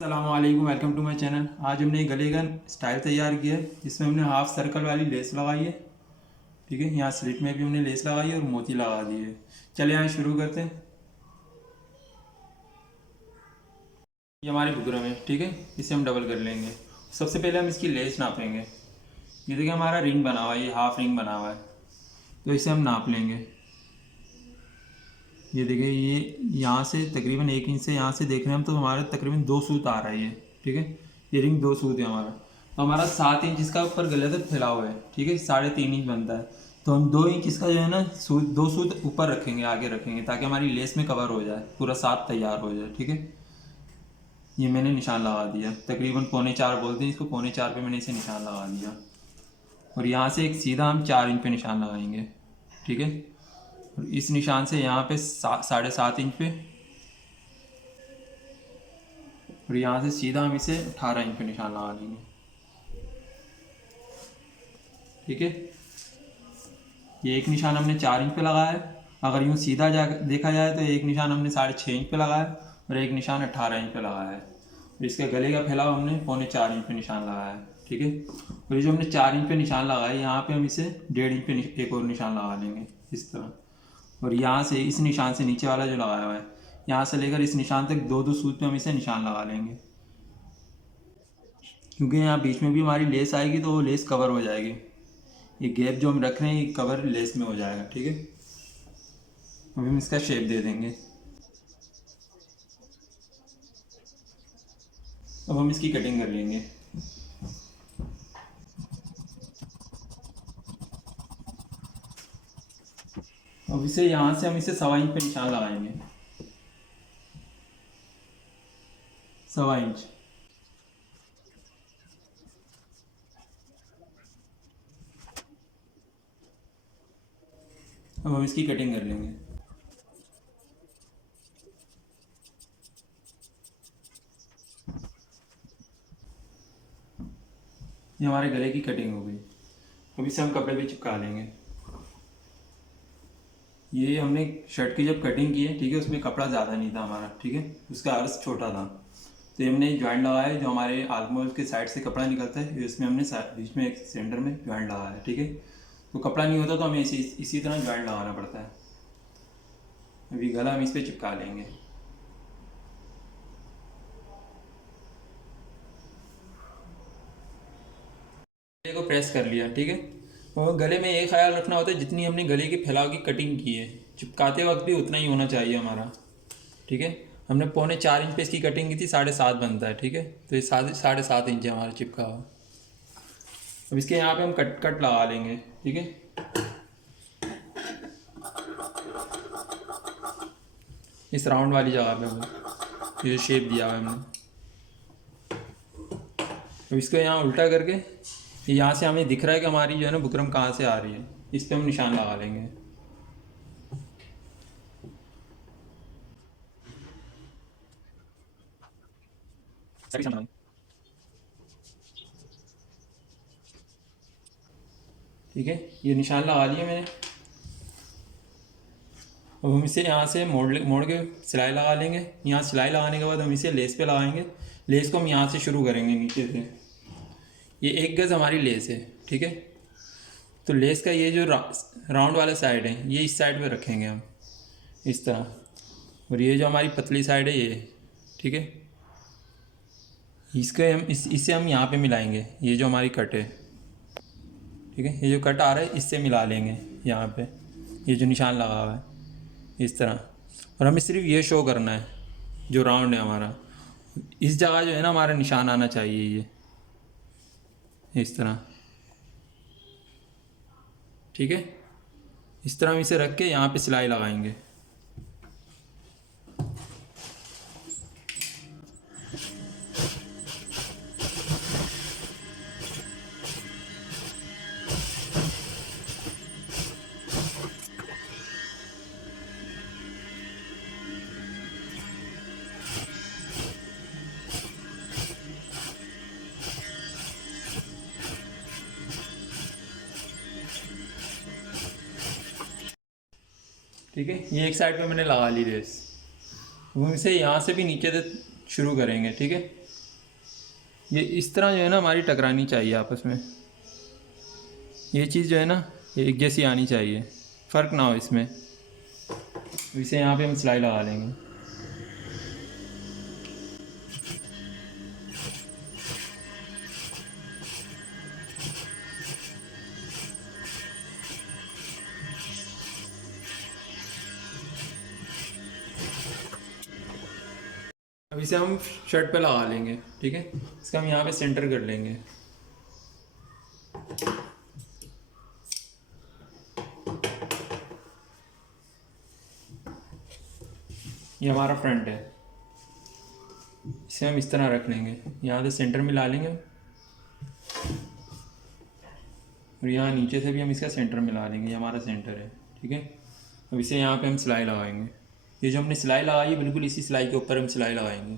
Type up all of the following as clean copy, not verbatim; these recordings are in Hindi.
अस्सलामुअलैकुम, वेलकम टू माय चैनल। आज हमने गले का स्टाइल तैयार किया है जिसमें हमने हाफ सर्कल वाली लेस लगाई है। ठीक है, यहाँ स्लिट में भी हमने लेस लगाई है और मोती लगा दी है। चलिए यहाँ शुरू करते हैं। ये हमारी बुकरम है, ठीक है, इसे हम डबल कर लेंगे। सबसे पहले हम इसकी लेस नापेंगे। ये देखिए हमारा रिंग बना हुआ है, ये हाफ रिंग बना हुआ है, तो इसे हम नाप लेंगे। ये देखिए, ये यहाँ से तकरीबन 1 इंच से यहाँ से देख रहे हैं हम, तो हमारे तकरीबन 2 सूत आ रहा है ये। ठीक है, ये रिंग 2 सूत है हमारा। तो हमारा 7 इंच इसका ऊपर गले तक फैला हुआ है। ठीक है, 3.5 इंच बनता है, तो हम 2 इंच इसका जो है ना सूत, 2 सूत ऊपर रखेंगे, आगे रखेंगे, ताकि हमारी लेस में कवर हो जाए, पूरा साथ तैयार हो जाए। ठीक है, ये मैंने निशान लगा दिया, तकरीबन 3.25 बोलते हैं इसको, 3.25 पे मैंने इसे निशान लगा दिया। और यहाँ से एक सीधा हम 4 इंच पे निशान लगाएंगे। ठीक है, और इस निशान से यहाँ पे 7.5 इंच पे, और यहाँ से सीधा हम इसे 18 इंच पे निशान लगा देंगे। ठीक है, ये एक निशान हमने 4 इंच पे लगाया है। अगर यूँ सीधा जा देखा जाए तो एक निशान हमने 6.5 इंच पे लगाया है और एक निशान 18 इंच पे लगाया है। और इसके गले का फैलाव हमने 3.25 इंच पे निशान लगाया है। ठीक है, और ये जो हमने 4 इंच पे निशान लगाया है, यहाँ पे हम इसे 1.5 इंच पे एक और निशान लगा लेंगे इस तरह। और यहाँ से इस निशान से नीचे वाला जो लगाया हुआ है, यहाँ से लेकर इस निशान तक 2-2 सूत पे हम इसे निशान लगा लेंगे, क्योंकि यहाँ बीच में भी हमारी लेस आएगी तो वो लेस कवर हो जाएगी। ये गैप जो हम रख रहे हैं ये कवर लेस में हो जाएगा। ठीक है, अभी हम इसका शेप दे देंगे। अब हम इसकी कटिंग कर लेंगे। अब इसे यहाँ से हम इसे 1.25 इंच पे निशान लगाएंगे, 1.25 इंच। अब हम इसकी कटिंग कर लेंगे। ये हमारे गले की कटिंग हो गई। अब इसे हम कपड़े पे चिपका लेंगे। ये हमने शर्ट की जब कटिंग की है, ठीक है, उसमें कपड़ा ज़्यादा नहीं था हमारा। ठीक है, उसका अर्ज छोटा था, तो ये हमने जॉइंट लगाया है, जो हमारे आलमोल के साइड से कपड़ा निकलता है, इसमें हमने बीच में एक सेंटर में जॉइंट लगाया है। ठीक है, तो कपड़ा नहीं होता तो हमें इसी तरह जॉइंट लगाना पड़ता है। अभी गला हम इस पर चिपका लेंगे। गले को प्रेस कर लिया। ठीक है, और गले में ये ख्याल रखना होता है, जितनी हमने गले के फैलाव की कटिंग की है, चिपकाते वक्त भी उतना ही होना चाहिए हमारा। ठीक है, हमने 3.25 इंच पे इसकी कटिंग की थी, 7.5 बनता है। ठीक है, तो ये 7.5 इंच है हमारा चिपका हुआ। अब इसके यहाँ पे हम कट कट लगा लेंगे। ठीक है, इस राउंड वाली जगह पे वो ये शेप दिया हुआ है हमने। अब इसको यहाँ उल्टा करके, यहाँ से हमें दिख रहा है कि हमारी जो है ना बुकरम कहाँ से आ रही है, इस पर हम निशान लगा लेंगे। ठीक है, ये निशान लगा लिए मैंने। अब हम इसे यहाँ से मोड़ मोड़ के सिलाई लगा लेंगे। यहाँ सिलाई लगाने के बाद हम इसे लेस पे लगाएंगे। लेस को हम यहाँ से शुरू करेंगे, नीचे से। ये 1 गज़ हमारी लेस है। ठीक है, तो लेस का ये जो राउंड वाला साइड है, ये इस साइड पे रखेंगे हम इस तरह, और ये जो हमारी पतली साइड है ये। ठीक है, इसके हम इसे हम यहाँ पे मिलाएंगे, ये जो हमारी कट है। ठीक है, ये जो कट आ रहा है इससे मिला लेंगे यहाँ पे, ये जो निशान लगा हुआ है इस तरह। और हमें सिर्फ ये शो करना है, जो राउंड है हमारा, इस जगह जो है ना हमारा निशान आना चाहिए, ये इस तरह। ठीक है, इस तरह हम इसे रख के यहाँ पे सिलाई लगाएंगे। ठीक है, ये एक साइड पे मैंने लगा ली रेस। वो इसे यहाँ से भी नीचे से शुरू करेंगे। ठीक है, ये इस तरह जो है ना हमारी टकरानी चाहिए आपस में, ये चीज़ जो है ना एक जैसी आनी चाहिए, फ़र्क ना हो इसमें। इसे यहाँ पे हम सिलाई लगा लेंगे। अब इसे हम शर्ट पे लगा लेंगे, ठीक है। इसका हम यहाँ पे सेंटर कर लेंगे। ये हमारा फ्रंट है, इसे हम इस तरह रख लेंगे, यहाँ से सेंटर में ला लेंगे और यहाँ नीचे से भी हम इसका सेंटर में ला लेंगे। ये हमारा सेंटर है, ठीक है। अब इसे यहाँ पे हम सिलाई लगाएंगे। ये जो हमने सिलाई लगाई है बिल्कुल इसी सिलाई के ऊपर हम सिलाई लगाएंगे।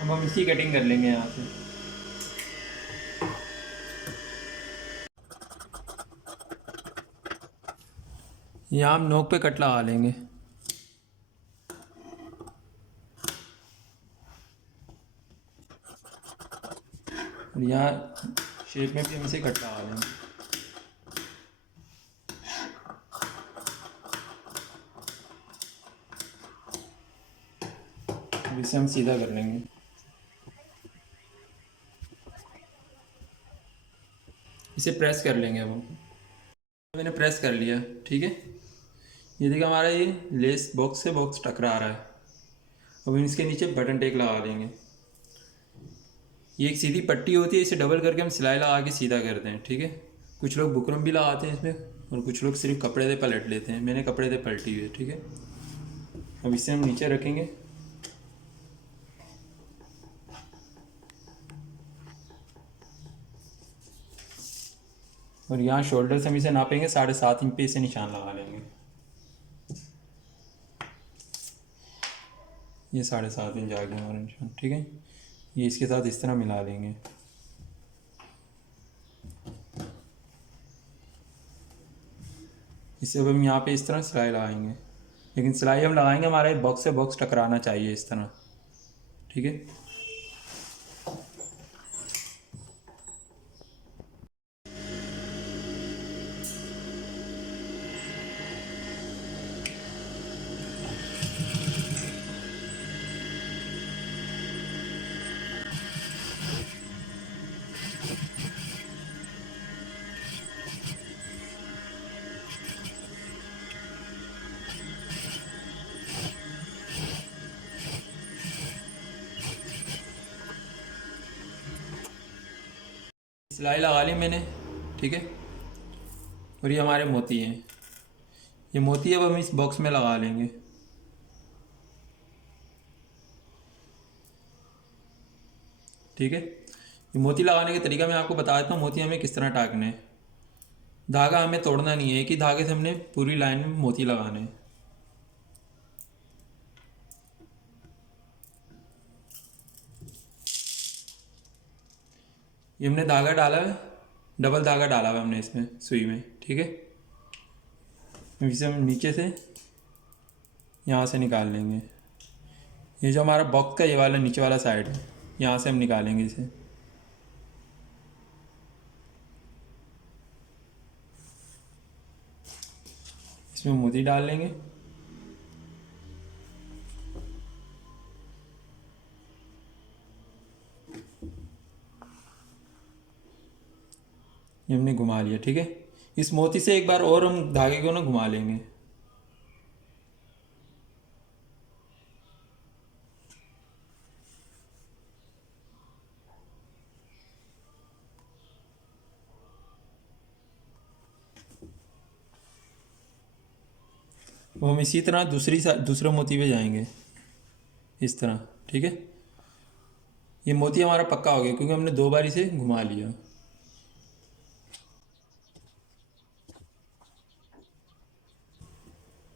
अब हम इसकी कटिंग कर लेंगे यहाँ से। यहाँ हम नोक पे कट लगा लेंगे। और यहाँ शेप में भी हम इसे कट लगा लेंगे। अब इसे हम सीधा कर लेंगे। इसे प्रेस कर लेंगे। अब मैंने प्रेस कर लिया, ठीक है। ये देखिए हमारा ये लेस बॉक्स से बॉक्स टकरा रहा है। अब हम इसके नीचे बटन टेक लगा देंगे। ये एक सीधी पट्टी होती है, इसे डबल करके हम सिलाई लगा के सीधा करते हैं, ठीक है। कुछ लोग बुकरम भी लगाते हैं इसमें और कुछ लोग सिर्फ कपड़े से पलट लेते हैं। मैंने कपड़े से पलटी हुई है, ठीक है। अब इसे हम नीचे रखेंगे और यहाँ शोल्डर से हम इसे नापेंगे 7.5 इंच पे, इसे निशान लगा लेंगे। ये 7.5 इंच आ गया हमारा निशान, ठीक है। ये इसके साथ इस तरह मिला देंगे। इसे अब हम यहाँ पे इस तरह सिलाई लगाएंगे, लेकिन सिलाई हम लगाएंगे हमारे बॉक्स से बॉक्स टकराना चाहिए इस तरह, ठीक है। सिलाई लगा ली मैंने, ठीक है। और ये हमारे मोती हैं। ये मोती अब हम इस बॉक्स में लगा लेंगे। ठीक है। ये मोती लगाने का तरीका मैं आपको बता देता हूँ। मोती हमें किस तरह टाकने हैं। धागा हमें तोड़ना नहीं है, एक ही धागे से हमने पूरी लाइन में मोती लगाने हैं। ये हमने धागा डाला है, डबल धागा डाला हुआ हमने इसमें सुई में, ठीक है। इसे हम नीचे से यहाँ से निकाल लेंगे। ये जो हमारा बॉक्स का ये वाला नीचे वाला साइड है, यहाँ से हम निकालेंगे इसे। इसमें मोती डाल लेंगे। ये हमने घुमा लिया, ठीक है। इस मोती से एक बार और हम धागे को ना घुमा लेंगे। वो हम इसी तरह दूसरे मोती पे जाएंगे इस तरह, ठीक है। ये मोती हमारा पक्का हो गया क्योंकि हमने 2 बार इसे घुमा लिया।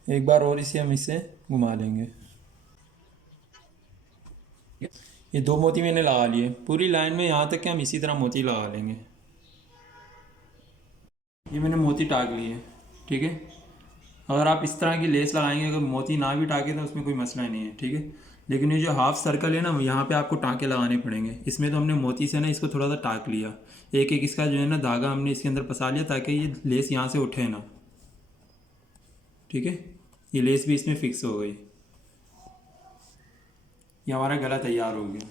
एक बार और इसे हम इसे घुमा लेंगे। ये 2 मोती मैंने लगा लिए पूरी लाइन में, यहाँ तक कि हम इसी तरह मोती लगा लेंगे। ये मैंने मोती टाक लिए, ठीक है। अगर आप इस तरह की लेस लगाएंगे, अगर मोती ना भी टाके तो उसमें कोई मसला नहीं है, ठीक है। लेकिन ये जो हाफ सर्कल है ना, यहाँ पे आपको टाँके लगाने पड़ेंगे। इसमें तो हमने मोती से ना इसको थोड़ा सा टाक लिया, एक एक इसका जो है ना धागा हमने इसके अंदर फंसा लिया, ताकि ये लेस यहाँ से उठे ना, ठीक है। ये लेस भी इसमें फिक्स हो गई। ये हमारा गला तैयार हो गया।